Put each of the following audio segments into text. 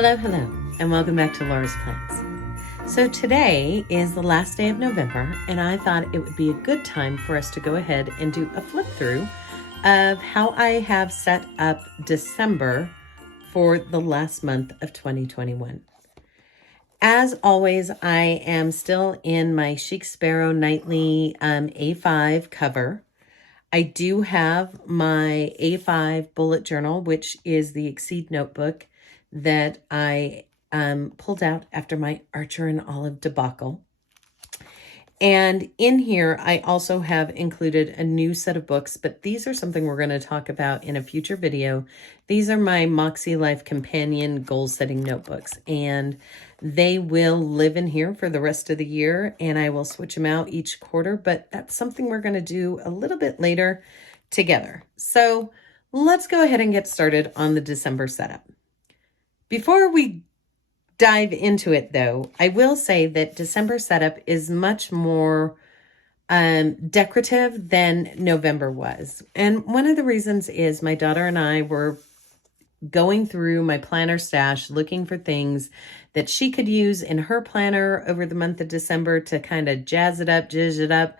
Hello, and welcome back to Laura's Plans. So today is the last day of November, and I thought it would be a good time for us to go ahead and do a flip through of how I have set up December for the last month of 2021. As always, I am still in my Chic Sparrow Nightly A5 cover. I do have my A5 bullet journal, which is the Exceed notebook that I pulled out after my Archer and Olive debacle. And in here, I also have included a new set of books, but these are something we're going to talk about in a future video. These are my Moxie Life Companion goal-setting notebooks, and they will live in here for the rest of the year, and I will switch them out each quarter, but that's something we're going to do a little bit later together. So let's go ahead and get started on the December setup. Before we dive into it, though, I will say that December setup is much more decorative than November was. And one of the reasons is my daughter and I were going through my planner stash looking for things that she could use in her planner over the month of December to kind of jazz it up.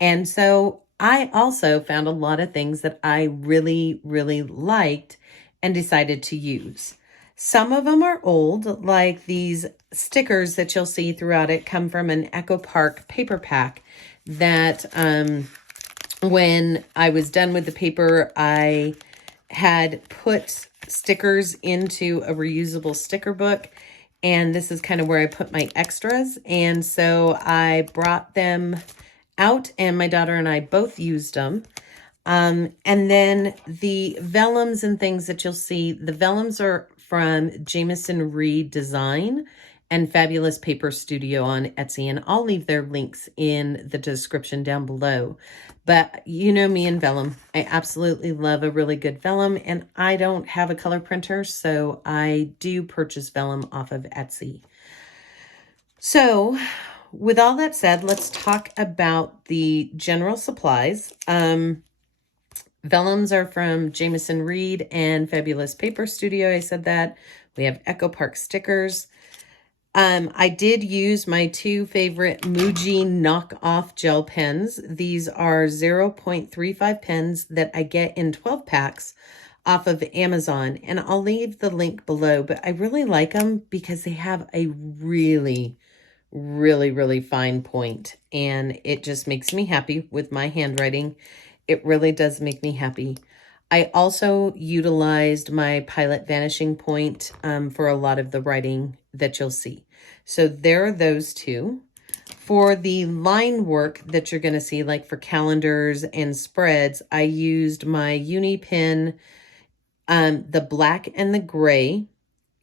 And so I also found a lot of things that I really, really liked and decided to use. Some of them are old, like these stickers that you'll see throughout it come from an Echo Park paper pack that when I was done with the paper, I had put stickers into a reusable sticker book. And this is kind of where I put my extras. And so I brought them out and my daughter and I both used them. And then the Vellums and things that you'll see, the Vellums are from Jamison, Reid Design and Fabulous Paper Studio on Etsy. And I'll leave their links in the description down below. But you know me and Vellum. I absolutely love a really good Vellum. And I don't have a color printer, so I do purchase Vellum off of Etsy. So with all that said, let's talk about the general supplies. Vellums are from Jamison, Reid and Fabulous Paper Studio. I said that. We have Echo Park stickers. I did use my two favorite Muji knockoff gel pens. These are 0.35 pens that I get in 12 packs off of Amazon. And I'll leave the link below, but I really like them because they have a really fine point. And it just makes me happy with my handwriting. It really does make me happy. I also utilized my Pilot Vanishing Point for a lot of the writing that you'll see. So there are those two. For the line work that you're going to see, like for calendars and spreads, I used my Uni pen, the black and the gray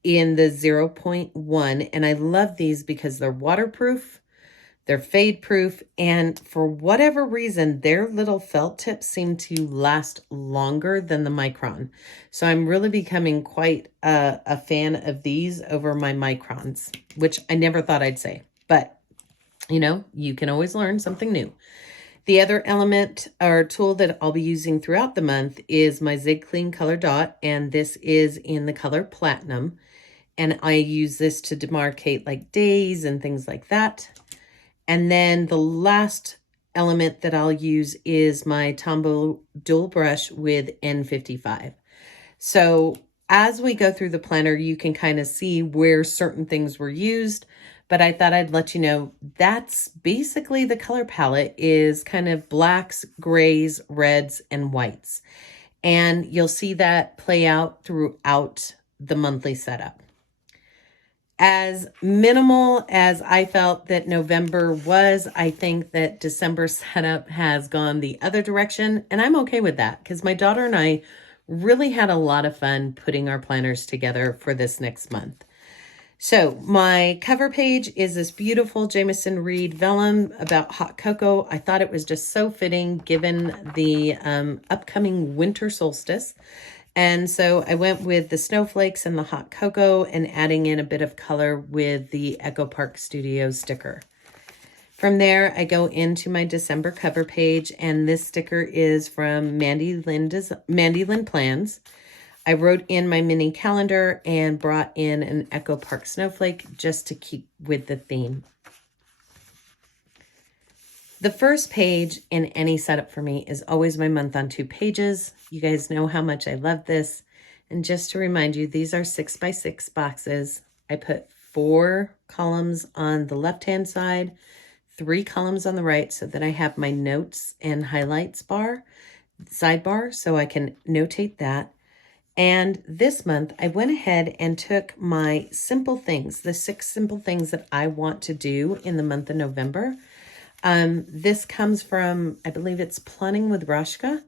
in the 0.1. And I love these because they're waterproof. They're fade proof, and for whatever reason, their little felt tips seem to last longer than the Micron. So I'm really becoming quite a fan of these over my Microns, which I never thought I'd say. But, you know, you can always learn something new. The other element or tool that I'll be using throughout the month is my Zig Clean Color Dot, and this is in the color Platinum. And I use this to demarcate like days and things like that. And then the last element that I'll use is my Tombow dual brush with N55. So as we go through the planner, you can kind of see where certain things were used, but I thought I'd let you know that's basically the color palette is kind of blacks, grays, reds, and whites. And you'll see that play out throughout the monthly setup. As minimal as I felt that November was, I think that December setup has gone the other direction, and I'm okay with that because my daughter and I really had a lot of fun putting our planners together for this next month. So my cover page is this beautiful Jamison Reid Vellum about hot cocoa. I thought it was just so fitting given the upcoming winter solstice. And so I went with the snowflakes and the hot cocoa and adding in a bit of color with the Echo Park Studio sticker. From there, I go into my December cover page, and this sticker is from Mandy Lynn Plans. I wrote in my mini calendar and brought in an Echo Park snowflake just to keep with the theme. The first page in any setup for me is always my month on 2 pages. You guys know how much I love this. And just to remind you, these are 6x6 boxes. I put 4 columns on the left-hand side, 3 columns on the right, so that I have my notes and highlights sidebar, so I can notate that. And this month, I went ahead and took my simple things, the 6 simple things that I want to do in the month of November. This comes from, I believe it's Planning with Rashka.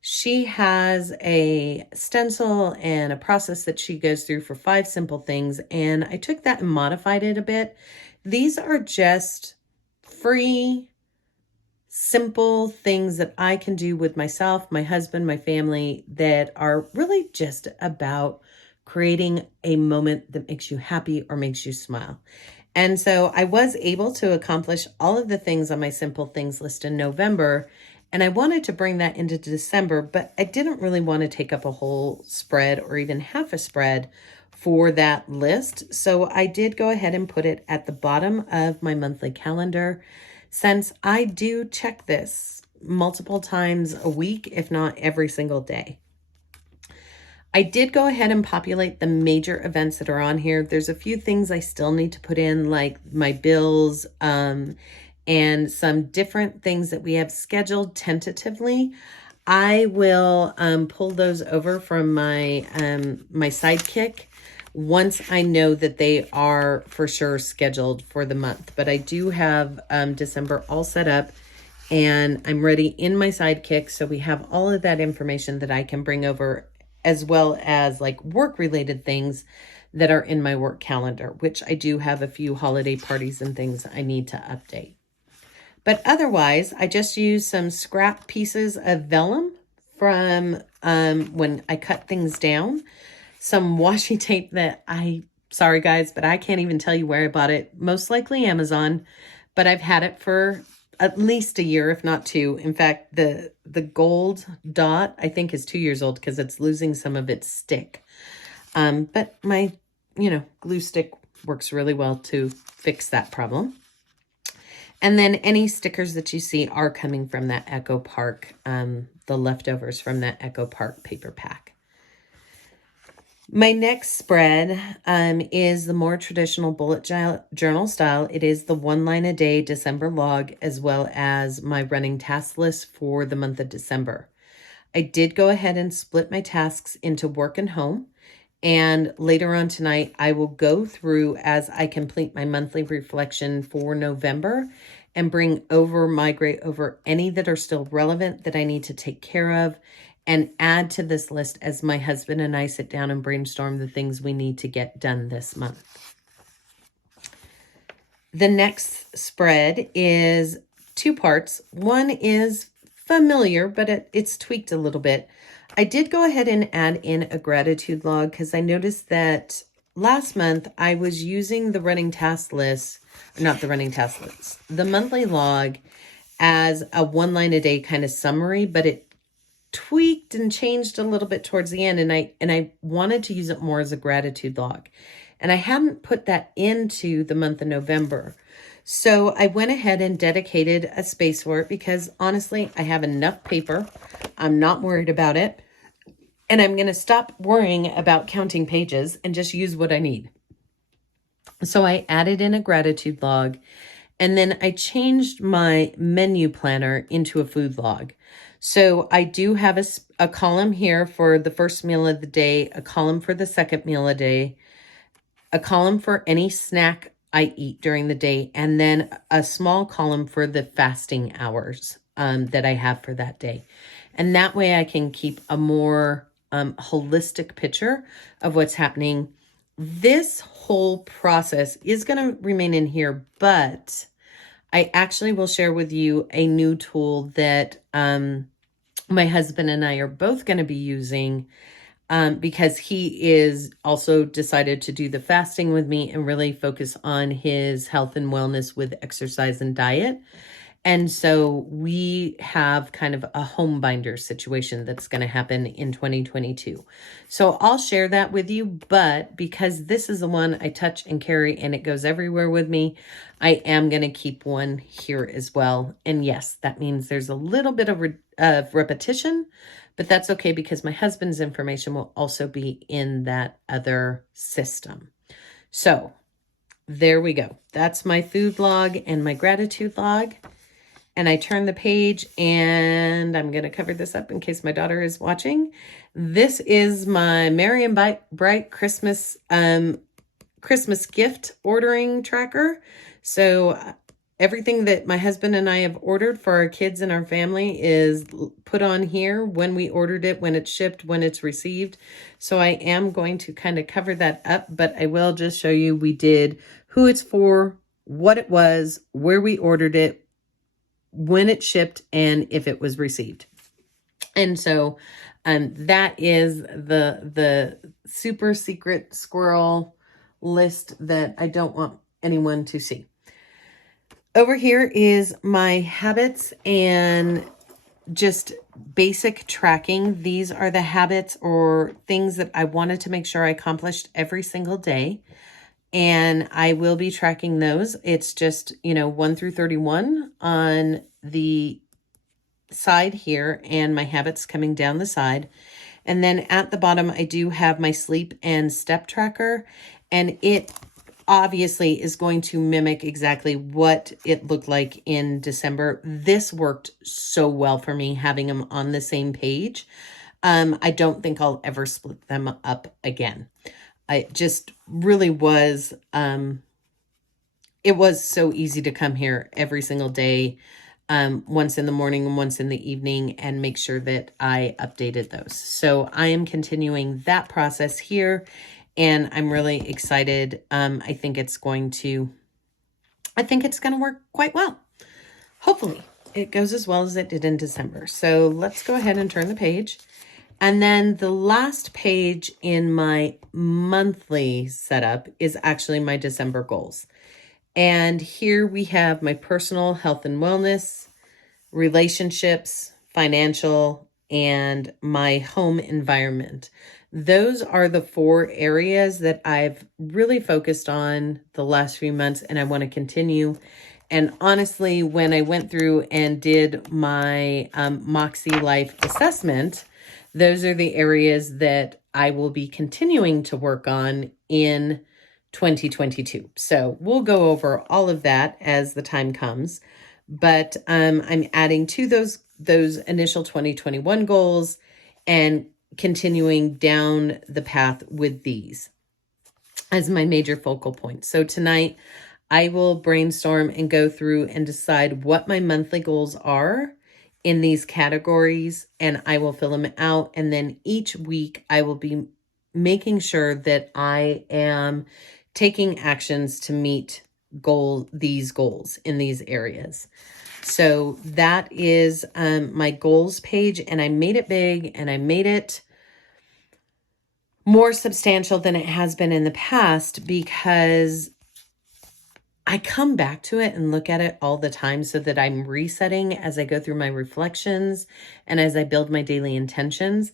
She has a stencil and a process that she goes through for 5 simple things. And I took that and modified it a bit. These are just free, simple things that I can do with myself, my husband, my family, that are really just about creating a moment that makes you happy or makes you smile. And so I was able to accomplish all of the things on my simple things list in November, and I wanted to bring that into December, but I didn't really want to take up a whole spread or even half a spread for that list. So I did go ahead and put it at the bottom of my monthly calendar, since I do check this multiple times a week, if not every single day. I did go ahead and populate the major events that are on here. There's a few things I still need to put in, like my bills, and some different things that we have scheduled tentatively. I will pull those over from my my Sidekick once I know that they are for sure scheduled for the month. But I do have December all set up, and I'm ready in my Sidekick. So we have all of that information that I can bring over, as well as like work-related things that are in my work calendar, which I do have a few holiday parties and things I need to update. But otherwise, I just used some scrap pieces of vellum from when I cut things down. Some washi tape that sorry guys, but I can't even tell you where I bought it. Most likely Amazon, but I've had it for at least a year, if not 2. In fact, the gold dot, I think, is 2 years old because it's losing some of its stick. But my, glue stick works really well to fix that problem. And then any stickers that you see are coming from that Echo Park, the leftovers from that Echo Park paper pack. My next spread is the more traditional bullet journal style. It is the 1 line a day December log, as well as my running task list for the month of December. I did go ahead and split my tasks into work and home. And later on tonight, I will go through as I complete my monthly reflection for November and migrate over any that are still relevant that I need to take care of, and add to this list as my husband and I sit down and brainstorm the things we need to get done this month. The next spread is 2 parts. One is familiar, but it's tweaked a little bit. I did go ahead and add in a gratitude log because I noticed that last month I was using the the monthly log as a 1 line a day kind of summary, but it tweaked and changed a little bit towards the end, and I wanted to use it more as a gratitude log, and I hadn't put that into the month of November. So I went ahead and dedicated a space for it because honestly, I have enough paper. I'm not worried about it, and I'm going to stop worrying about counting pages and just use what I need. So I added in a gratitude log, and then I changed my menu planner into a food log. So I do have a column here for the first meal of the day, a column for the second meal of the day, a column for any snack I eat during the day, and then a small column for the fasting hours that I have for that day. And that way I can keep a more holistic picture of what's happening. This whole process is going to remain in here, but I actually will share with you a new tool that my husband and I are both going to be using because he is also decided to do the fasting with me and really focus on his health and wellness with exercise and diet. And so we have kind of a home binder situation that's going to happen in 2022. So I'll share that with you, but because this is the one I touch and carry and it goes everywhere with me, I am going to keep one here as well. And yes, that means there's a little bit of repetition, but that's okay because my husband's information will also be in that other system. So there we go. That's my food log and my gratitude log. And I turn the page, and I'm going to cover this up in case my daughter is watching. This is my Merry and Bright Christmas Christmas gift ordering tracker. So everything that my husband and I have ordered for our kids and our family is put on here, when we ordered it, when it's shipped, when it's received. So I am going to kind of cover that up, but I will just show you we did who it's for, what it was, where we ordered it, when it shipped, and if it was received. And so that is the super secret squirrel list that I don't want anyone to see. Over here is my habits and just basic tracking. These are the habits or things that I wanted to make sure I accomplished every single day. And I will be tracking those. It's just, 1 through 31 on the side here, and my habits coming down the side. And then at the bottom, I do have my sleep and step tracker, and it obviously is going to mimic exactly what it looked like in December. This worked so well for me, having them on the same page. I don't think I'll ever split them up again. It just really was, it was so easy to come here every single day, once in the morning and once in the evening, and make sure that I updated those. So I am continuing that process here, and I'm really excited. I think it's going to work quite well. Hopefully it goes as well as it did in December. So let's go ahead and turn the page. And then the last page in my monthly setup is actually my December goals. And here we have my personal health and wellness, relationships, financial, and my home environment. Those are the 4 areas that I've really focused on the last few months, and I want to continue. And honestly, when I went through and did my Moxie Life assessment, those are the areas that I will be continuing to work on in 2022. So we'll go over all of that as the time comes. But I'm adding to those initial 2021 goals and continuing down the path with these as my major focal point. So tonight I will brainstorm and go through and decide what my monthly goals are in these categories, and I will fill them out. And then each week I will be making sure that I am taking actions to meet these goals in these areas. So that is my goals page, and I made it big and I made it more substantial than it has been in the past, because I come back to it and look at it all the time so that I'm resetting as I go through my reflections and as I build my daily intentions.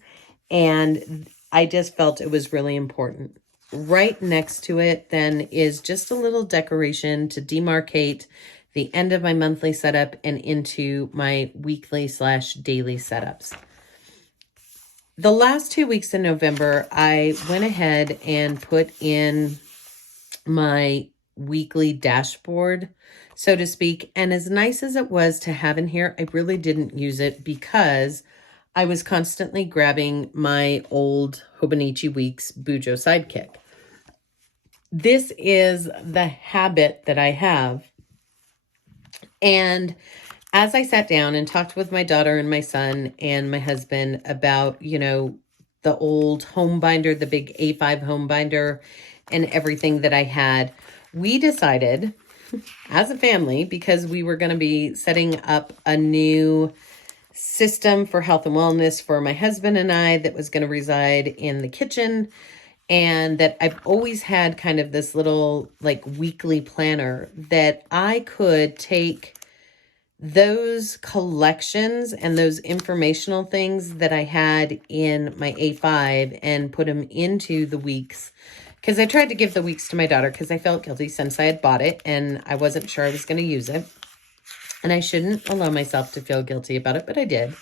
And I just felt it was really important. Right next to it then is just a little decoration to demarcate the end of my monthly setup and into my weekly/daily setups. The last 2 weeks in November, I went ahead and put in my weekly dashboard, so to speak. And as nice as it was to have in here, I really didn't use it because I was constantly grabbing my old Hobonichi Weeks Bujo Sidekick. This is the habit that I have. And as I sat down and talked with my daughter and my son and my husband about, the old home binder, the big A5 home binder and everything that I had, we decided as a family, because we were going to be setting up a new system for health and wellness for my husband and I that was going to reside in the kitchen, and that I've always had kind of this little weekly planner that I could take those collections and those informational things that I had in my A5 and put them into the weeks, because I tried to give the weeks to my daughter because I felt guilty since I had bought it and I wasn't sure I was going to use it. And I shouldn't allow myself to feel guilty about it, but I did.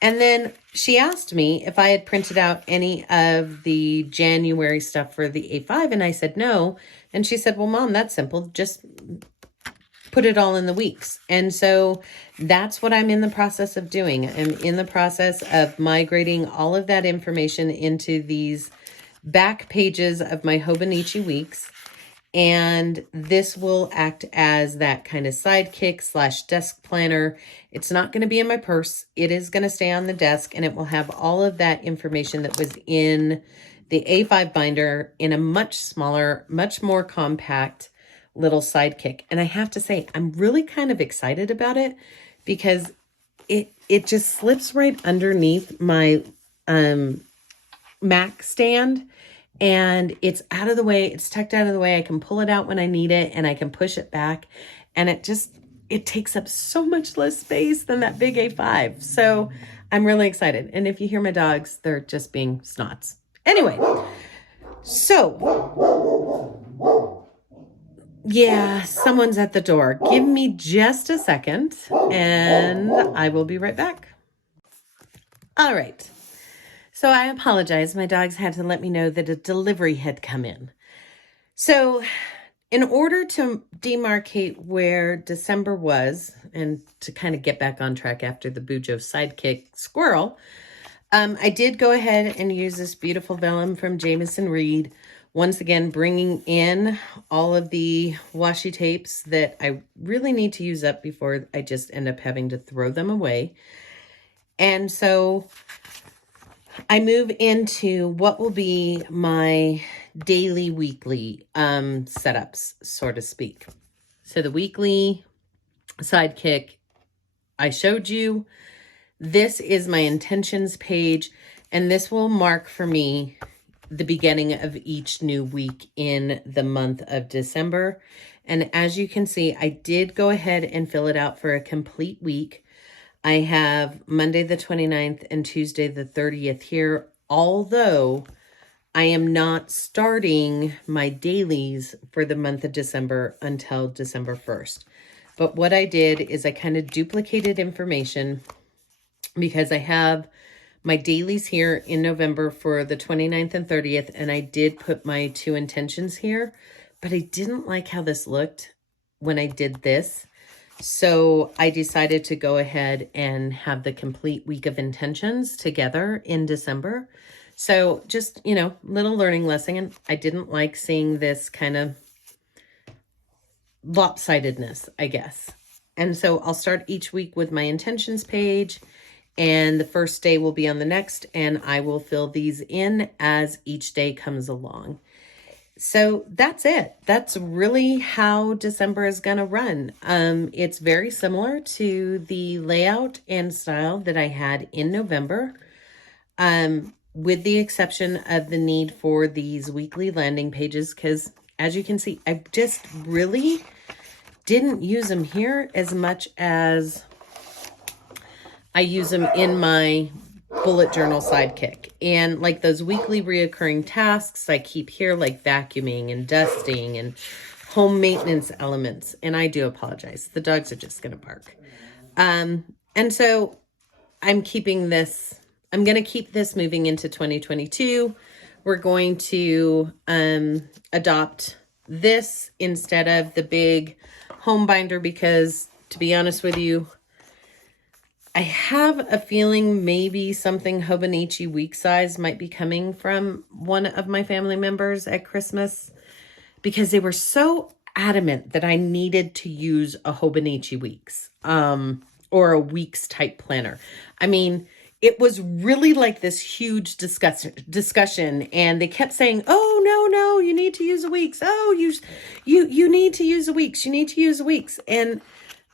And then she asked me if I had printed out any of the January stuff for the A5, and I said no. And she said, well, Mom, that's simple. Just put it all in the weeks. And so that's what I'm in the process of doing. I'm in the process of migrating all of that information into these back pages of my Hobonichi weeks. And this will act as that kind of sidekick / desk planner. It's not going to be in my purse. It is going to stay on the desk, and it will have all of that information that was in the A5 binder in a much smaller, much more compact little sidekick. And I have to say, I'm really kind of excited about it because it just slips right underneath my Mac stand. And it's out of the way. It's tucked out of the way. I can pull it out when I need it and I can push it back. And it takes up so much less space than that big A5. So I'm really excited. And if you hear my dogs, they're just being snots. Anyway, so yeah, someone's at the door. Give me just a second and I will be right back. All right. So I apologize. My dogs had to let me know that a delivery had come in. So in order to demarcate where December was and to kind of get back on track after the Bujo sidekick squirrel, I did go ahead and use this beautiful vellum from Jamison Reid. Once again, bringing in all of the washi tapes that I really need to use up before I just end up having to throw them away. And so I move into what will be my daily, weekly setups, so to speak. So the weekly sidekick I showed you. This is my intentions page, and this will mark for me the beginning of each new week in the month of December. And as you can see, I did go ahead and fill it out for a complete week. I have Monday the 29th and Tuesday the 30th here, although I am not starting my dailies for the month of December until December 1st. But what I did is I kind of duplicated information because I have my dailies here in November for the 29th and 30th, and I did put my 2 intentions here, but I didn't like how this looked when I did this. So I decided to go ahead and have the complete week of intentions together in December. So just, little learning lesson. And I didn't like seeing this kind of lopsidedness, I guess. And so I'll start each week with my intentions page, and the first day will be on the next, and I will fill these in as each day comes along. So that's it. That's really how December is going to run. It's very similar to the layout and style that I had in November, with the exception of the need for these weekly landing pages, because as you can see, I just really didn't use them here as much as I use them in my bullet journal sidekick. And like those weekly reoccurring tasks I keep here, like vacuuming and dusting and home maintenance elements. And I do apologize. The dogs are just going to bark. And so I'm keeping this, I'm going to keep this moving into 2022. We're going to adopt this instead of the big home binder because, to be honest with you, I have a feeling maybe something Hobonichi week size might be coming from one of my family members at Christmas, because they were so adamant that I needed to use a Hobonichi weeks or a weeks type planner. I mean, it was really like this huge discussion, and they kept saying, "Oh, no, you need to use a weeks. Oh, you need to use a weeks. You need to use a weeks." And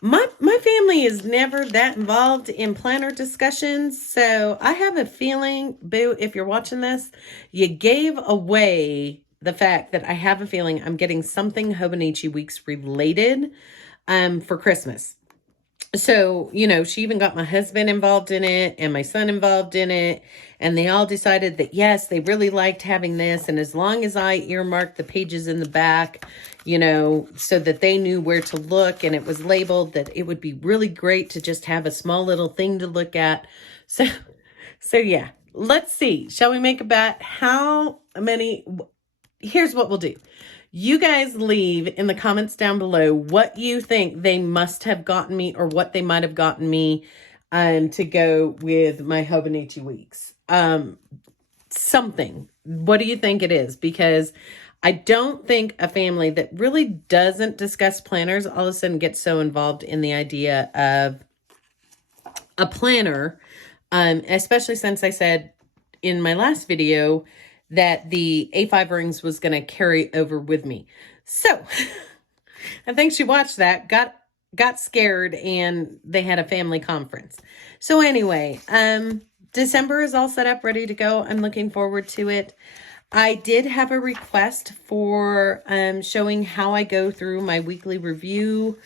my family is never that involved in planner discussions, so I have a feeling, Boo, if you're watching this, you gave away the fact that I have a feeling I'm getting something Hobonichi Weeks related for Christmas. So, you know, she even got my husband involved in it and my son involved in it. And they all decided that, yes, they really liked having this. And as long as I earmarked the pages in the back, you know, so that they knew where to look and it was labeled, that it would be really great to just have a small little thing to look at. So yeah, let's see. Shall we make a bet? How many? Here's what we'll do. You guys leave in the comments down below what you think they must have gotten me or what they might have gotten me to go with my Hobonichi weeks. Something. What do you think it is? Because I don't think a family that really doesn't discuss planners all of a sudden gets so involved in the idea of a planner, especially since I said in my last video that the A5 rings was going to carry over with me. So I think she watched that, got scared, and they had a family conference. So anyway, December is all set up, ready to go. I'm looking forward to it. I did have a request for showing how I go through my weekly review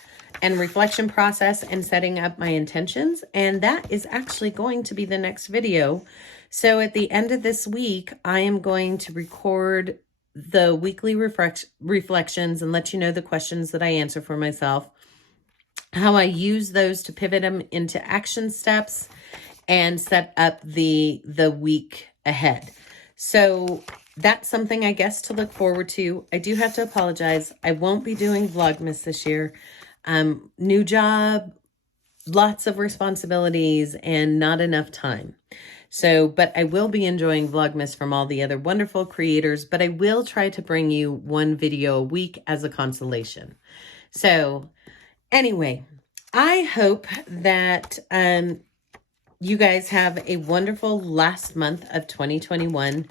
and reflection process and setting up my intentions. And that is actually going to be the next video. So at the end of this week, I am going to record the weekly reflections and let you know the questions that I answer for myself, how I use those to pivot them into action steps and set up the week ahead. So that's something, I guess, to look forward to. I do have to apologize. I won't be doing Vlogmas this year. New job, lots of responsibilities, and not enough time. So, but I will be enjoying Vlogmas from all the other wonderful creators, but I will try to bring you one video a week as a consolation. So anyway, I hope that you guys have a wonderful last month of 2021.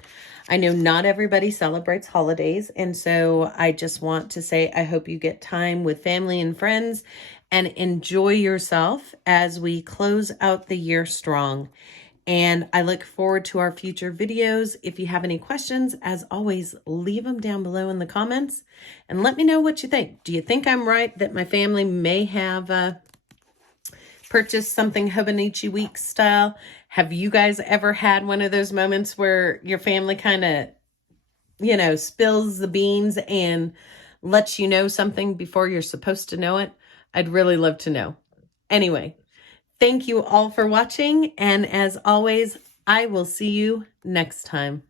I know not everybody celebrates holidays, and so I just want to say I hope you get time with family and friends and enjoy yourself as we close out the year strong. And I look forward to our future videos. If you have any questions, as always, leave them down below in the comments and let me know what you think. Do you think I'm right that my family may have purchased something Hobonichi Week style? Have you guys ever had one of those moments where your family kind of, you know, spills the beans and lets you know something before you're supposed to know it? I'd really love to know. Anyway, thank you all for watching, and as always, I will see you next time.